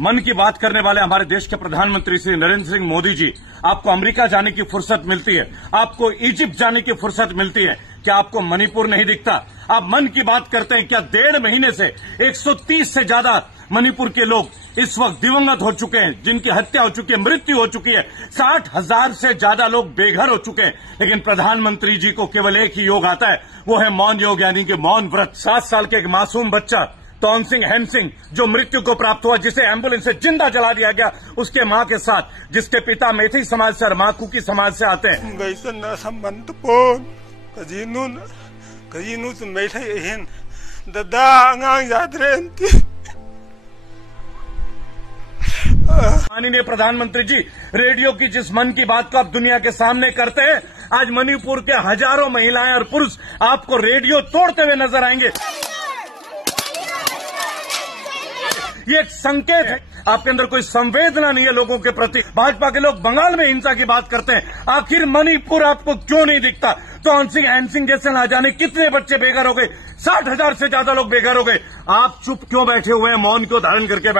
मन की बात करने वाले हमारे देश के प्रधानमंत्री श्री नरेंद्र सिंह मोदी जी, आपको अमेरिका जाने की फुर्सत मिलती है, आपको इजिप्ट जाने की फुर्सत मिलती है, क्या आपको मणिपुर नहीं दिखता? आप मन की बात करते हैं क्या? 1.5 महीने से 130 से ज्यादा मणिपुर के लोग इस वक्त दिवंगत हो चुके हैं, जिनकी हत्या हो चुकी है, मृत्यु हो चुकी है। 60,000 से ज्यादा लोग बेघर हो चुके हैं, लेकिन प्रधानमंत्री जी को केवल एक ही योग आता है, वो है मौन योग, यानी कि मौन व्रत। 7 साल के एक मासूम बच्चा तौनसिंह हेमसिंह जो मृत्यु को प्राप्त हुआ, जिसे एम्बुलेंस से जिंदा जला दिया गया, उसके मां के साथ, जिसके पिता मैथी समाज से और मां कुकी समाज से आते हैं। माननीय प्रधानमंत्री जी, रेडियो की जिस मन की बात को आप दुनिया के सामने करते हैं, आज मणिपुर के हजारों महिलाएं और पुरुष आपको रेडियो तोड़ते हुए नजर आएंगे। ये एक संकेत है, आपके अंदर कोई संवेदना नहीं है लोगों के प्रति। भाजपा के लोग बंगाल में हिंसा की बात करते हैं, आखिर मणिपुर आपको क्यों नहीं दिखता? तौनसिंह हेमसिंह जैसे ना जाने कितने बच्चे बेघर हो गए, 60,000 से ज्यादा लोग बेघर हो गए। आप चुप क्यों बैठे हुए हैं, मौन क्यों धारण करके बैठे?